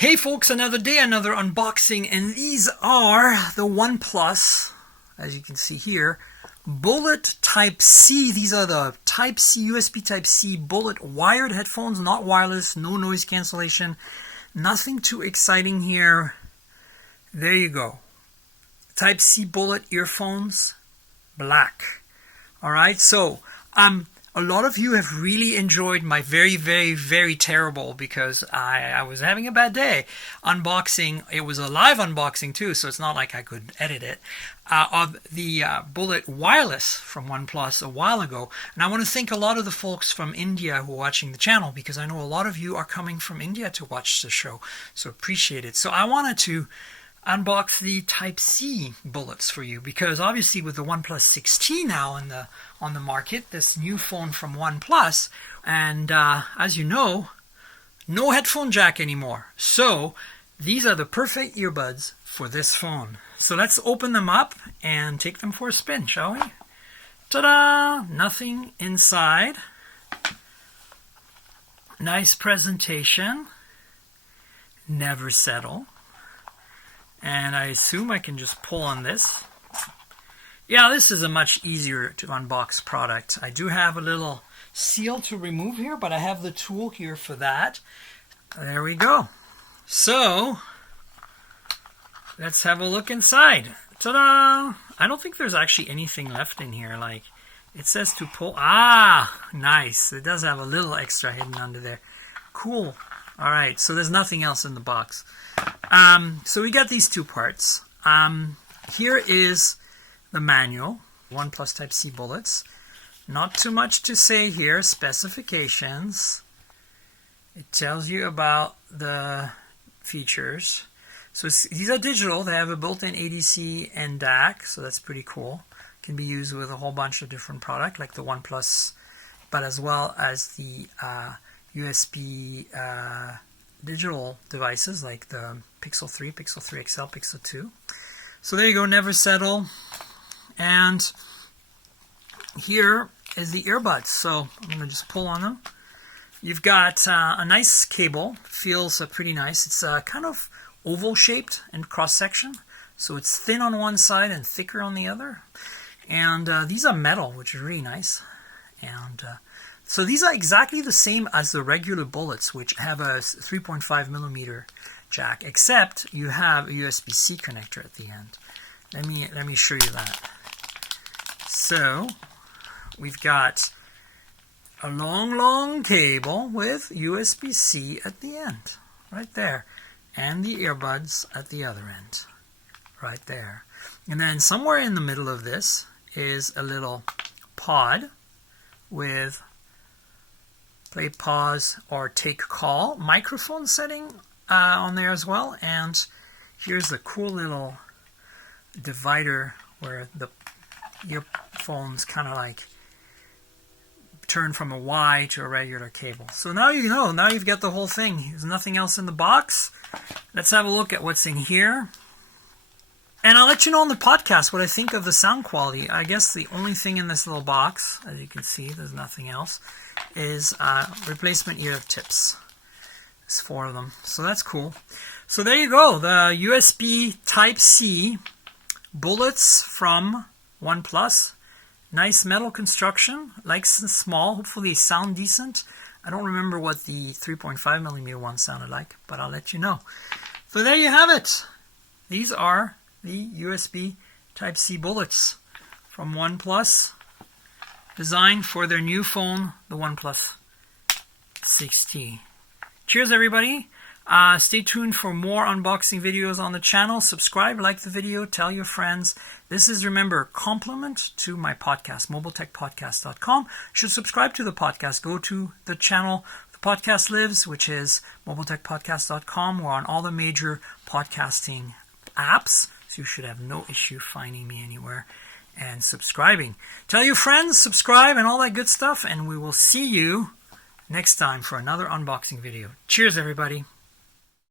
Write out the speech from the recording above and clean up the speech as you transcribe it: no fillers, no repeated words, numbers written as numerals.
Hey folks, another day, another unboxing, and these are the OnePlus, as you can see here, Bullet Type-C. These are the Type-C, USB Type-C Bullet wired headphones, not wireless, no noise cancellation, nothing too exciting here. There you go. Type-C Bullet earphones, black. Alright, so, a lot of you have really enjoyed my very terrible, because I was having a bad day, unboxing. It was a live unboxing too, so it's not like I could edit it, of the Bullet Wireless from OnePlus a while ago. And I want to thank a lot of the folks from India who are watching the channel, because I know a lot of you are coming from India to watch the show, so appreciate it. So I wanted to unbox the Type-C bullets for you, because obviously with the OnePlus 6T now on the market, this new phone from OnePlus, and as you know, no headphone jack anymore. So these are the perfect earbuds for this phone. So let's open them up and take them for a spin, shall we? Ta-da! Nothing inside. Nice presentation. Never settle. And I assume I can just pull on this. Yeah, this is a much easier to unbox product. I do have a little seal to remove here, but I have the tool here for that. There we go. So, let's have a look inside. Ta-da! I don't think there's actually anything left in here. Like, it says to pull. Ah, nice. It does have a little extra hidden under there. Cool. All right, so there's nothing else in the box. So we got these two parts. Here is the manual, OnePlus Type-C bullets. Not too much to say here. Specifications. It tells you about the features. So these are digital. They have a built-in ADC and Dac, so that's pretty cool. Can be used with a whole bunch of different products, like the OnePlus, but as well as the USB digital devices like the Pixel 3, Pixel 3 XL, Pixel 2. So there you go, never settle. And here is the earbuds. So I'm going to just pull on them. You've got a nice cable. Feels pretty nice. It's kind of oval shaped and cross section. So it's thin on one side and thicker on the other. And these are metal, which is really nice. And so these are exactly the same as the regular bullets, which have a 3.5 millimeter jack, except you have a USB-C connector at the end. Let me show you that. So we've got a long cable with USB-C at the end, right there, and the earbuds at the other end, right there. And then somewhere in the middle of this is a little pod with play, pause, or take call microphone setting on there as well. And here's the cool little divider where the earphones kind of like turn from a Y to a regular cable. So now you know, now you've got the whole thing. There's nothing else in the box. Let's have a look at what's in here. And I'll let you know on the podcast what I think of the sound quality. I guess the only thing in this little box, as you can see, there's nothing else, is replacement ear tips. There's 4 of them. So that's cool. So there you go. The USB Type-C bullets from OnePlus. Nice metal construction. Nice and small. Hopefully sound decent. I don't remember what the 3.5 millimeter one sounded like, but I'll let you know. So there you have it. These are the USB Type-C bullets from OnePlus, designed for their new phone, the OnePlus 6T. Cheers, everybody. Stay tuned for more unboxing videos on the channel. Subscribe, like the video, tell your friends. This is, remember, compliment to my podcast, mobiletechpodcast.com. You should subscribe to the podcast. Go to the channel the podcast lives, which is mobiletechpodcast.com. We're on all the major podcasting apps, so you should have no issue finding me anywhere and subscribing. Tell your friends, subscribe, and all that good stuff, and we will see you next time for another unboxing video. Cheers, everybody.